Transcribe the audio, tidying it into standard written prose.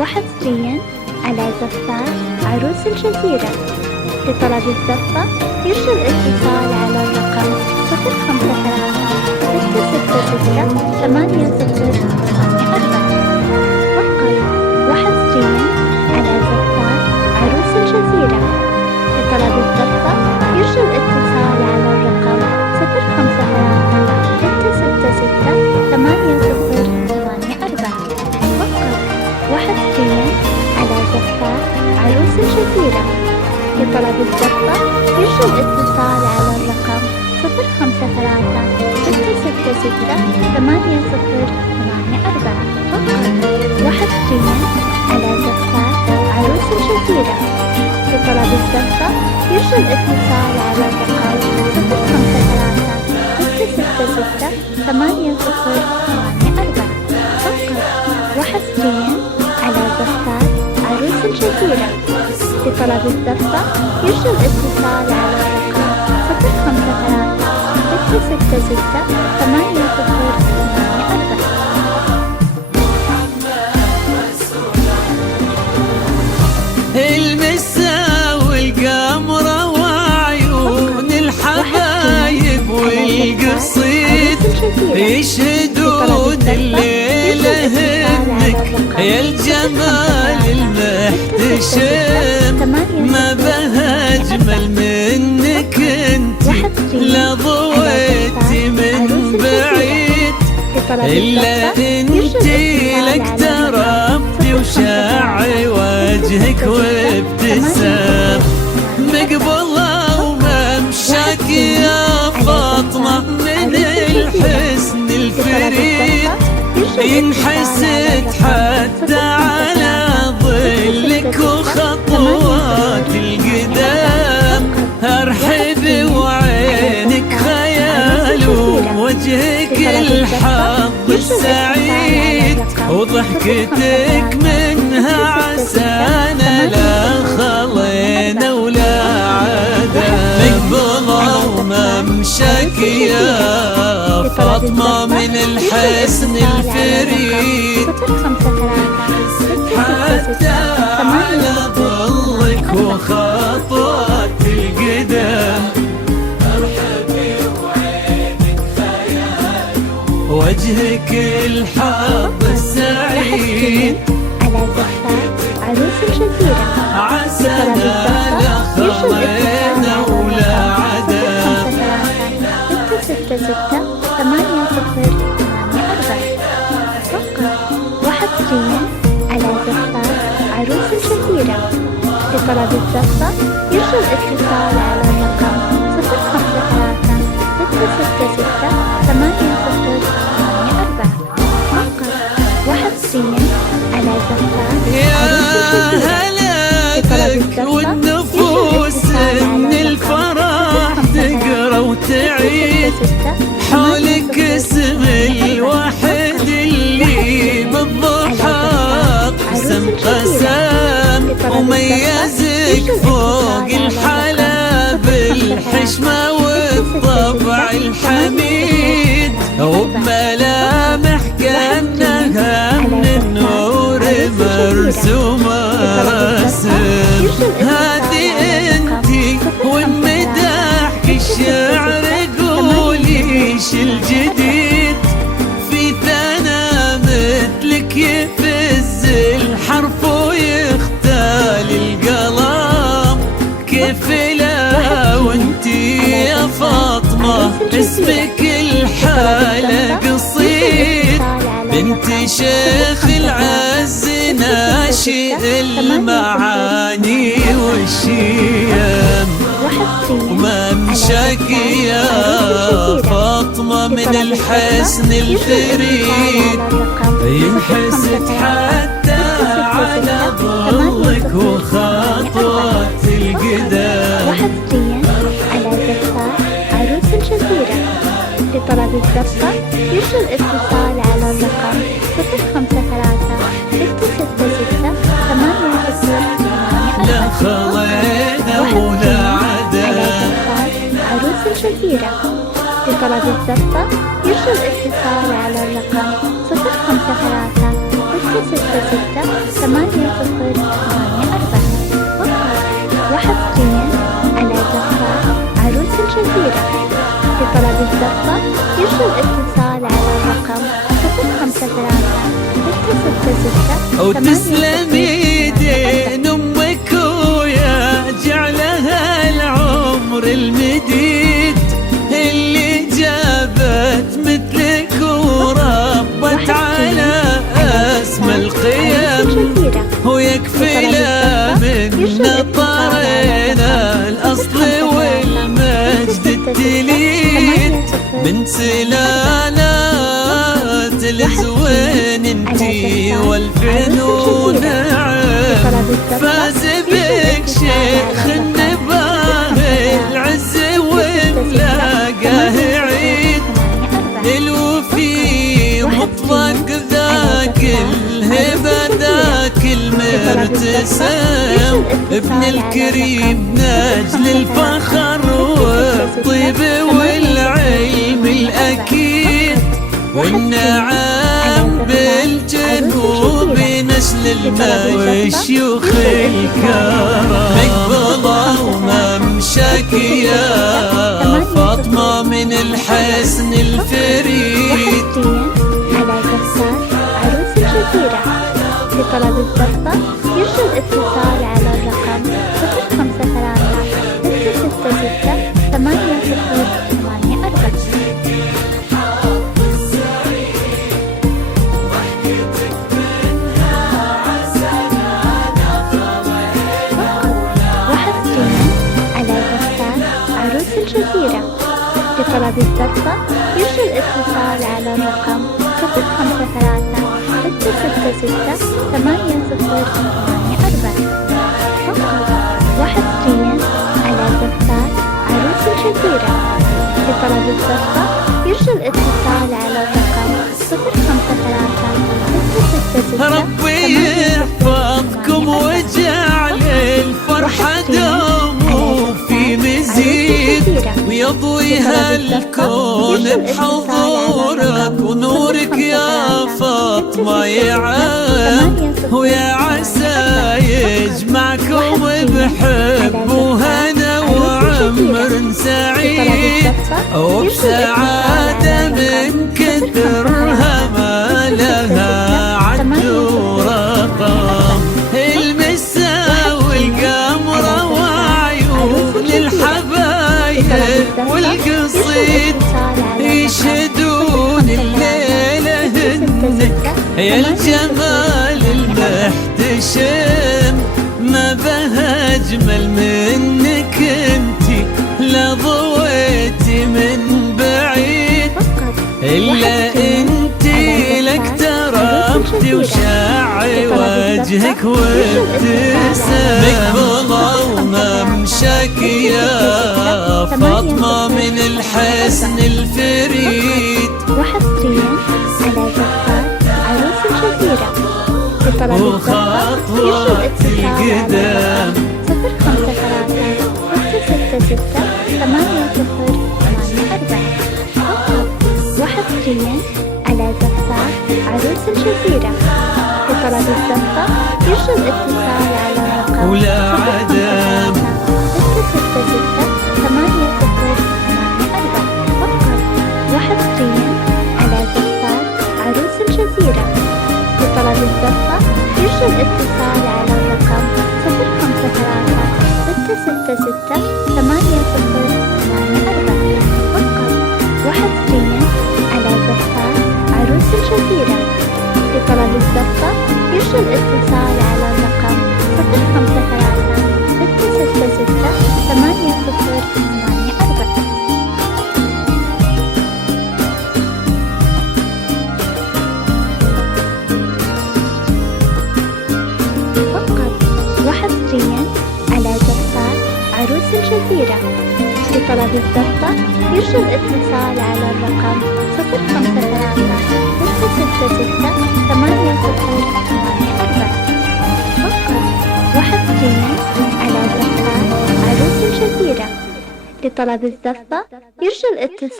وحصريا على زفات عروس الجزيرة. لطلب الزفة يرجى الاتصال على الرقم 053-666-8084. فقط وحصريا على زفات عروس الجزيرة. لطلب الزفة يرجى الاتصال على الرقم 053-666-8084. فقط وحصريا على زفات عروس الجزيرة. لطلب الزفة يرجى الاتصال على الرقم 053-666-8084. فقط وحصريا على زفات عروس الجزيرة. لطلب الزفة يرجى الاتصال على الرقم 053-666-8084. فقط وحصريا على زفات عروس الجزيرة. لطلب الزفة يرجى الاتصال على الرقم 053-666-8084. المسا والقمرة وعيون الحبايب والقصيد يشهدون الليلة هنك يا الجمال المحتشم. ما بها أجمل منك انتي لا ضويتي من بعيد، إلا انتي لك تربي وشاعي وجهك وابتسام. مقبلة وممشاك يا فاطمة من الحسن الفريد، ينحسد حتى على ظلك وخطوات القدام. ارحب وعينك خيال ووجهك الحظ السعيد، وضحكتك منها عسانا لا خلينا ولا عدا. مقبلة وممشاك يا فاطمة من الحسن الفريد، حتى على ظلك وخطوات القدام. ارحبي وعينك خيال وجهك الحظ السعيد، على زفات عروس الجزيرة. عسانا لا خلينا ولا عدا. 666-8084. فقط وحصريا على زفات عروس الجزيرة. لطلب الزفة يرجى الاتصال على الرقم 053-666-8084. فقط وحصريا على زفات عروس الجزيرة. هلابك والنفوس من الفرح تقرا وتعيد، حولك اسم الواحد اللي بالضحى قسم قسم، وميزك فوق الحلا بالحشمة والطبع الحميد، وبملامح كأنها من النور مرسومة رسم. هذه انتي ومداحك الشعر قوليش الجديد، في ثنا مثلك يفز الحرف ويختال القلم. كيف لا وانتي يا فاطمة اسمك الحالة قصيد، بنت شيخ العز ناشئ المعاني والشيم. وممشاك يا فاطمة من الحسن الفريد، ينحسد حتى على ظلك وخطوات القدام. وحصريا على زفات عروس الجزيرة. لطلب الزفة يرجى الاتصال على الرقم 053-666-8084. لا خلينا ولا عدا. على زفات عروس الجزيرة. لطلب الزفة يرجى الاتصال على الرقم 053-666-8084. وحصريا على زفاف عروس الجزيرة. لطلب الزفة يرجى الاتصال على الرقم 053 أو تسلم يدين أمك ويا جعلها العمر المديد اللي جابت مثلك وربت على أسمى القيم، ويكفي لا من طارنا الأصل والمجد التليد من سلالات الزوين انتي والفنون عام. فاز بك شيخ النباه العز وملاقاه عيد الوفي مطلق ذاك الهبة ذاك المرتسم ابن الكريم نجل الفخر والطيب والعلم الأكيد والنعم بالجنوب نسل الماء والشيوخ الكرام. مقبلة وممشاك يا فاطمة من الحسن الفريد. على زفاف عروس الجزيرة. لطلب الزفة يرجى الاتصال على الرقم 053 الجزيرة. لطلب الزفة يرجى الاتصال على الرقم 053 وحصريا على زفاف عروس الجزيرة. لطلب الزفة يرجى الاتصال على الرقم 053 ربي يحفظكم ويجعل الفرحة دوم وفي مزيد ويضويها الكون بحضورك ونورك يا فاطمة يعم، ويا عسى يجمعكم بحب وهنا وعمر سعيد وبسعادة من كثرها ما لها عد ورقم. المسا والقمرة وعيون الحبايب والقصيد يشهدون الليلة هنك يا الجمال المحتشم. ما بها أجمل منك انتي لا ضويتي من بعيد إلا انتي لك تربتي وشاعي وجهك وابتسام. مقبلة وممشاك يا فاطمة من الحسن الفريد. وحصريا على زفاف عروس الجزيرة. لطلب الزفة يرجى الاتصال على 053 وحصريا على زفاف عروس الجزيرة. لطلب الزفة يرجى الاتصال على الرقم ولا عدم 063 وحصريا على زفاف عروس الجزيرة. لطلب الزفة يرجى الاتصال على الرقم 053 وحصريا على زفاف عروس الجزيرة. لطلب الزفة يرجى الاتصال على الرقم 053 وحصريا على زفاف عروس الجزيرة. لطلب الزفة يرجى الاتصال على الرقم 053 وحصريا على زفاف عروس الجزيرة. لطلب الزفة يرجى الاتصال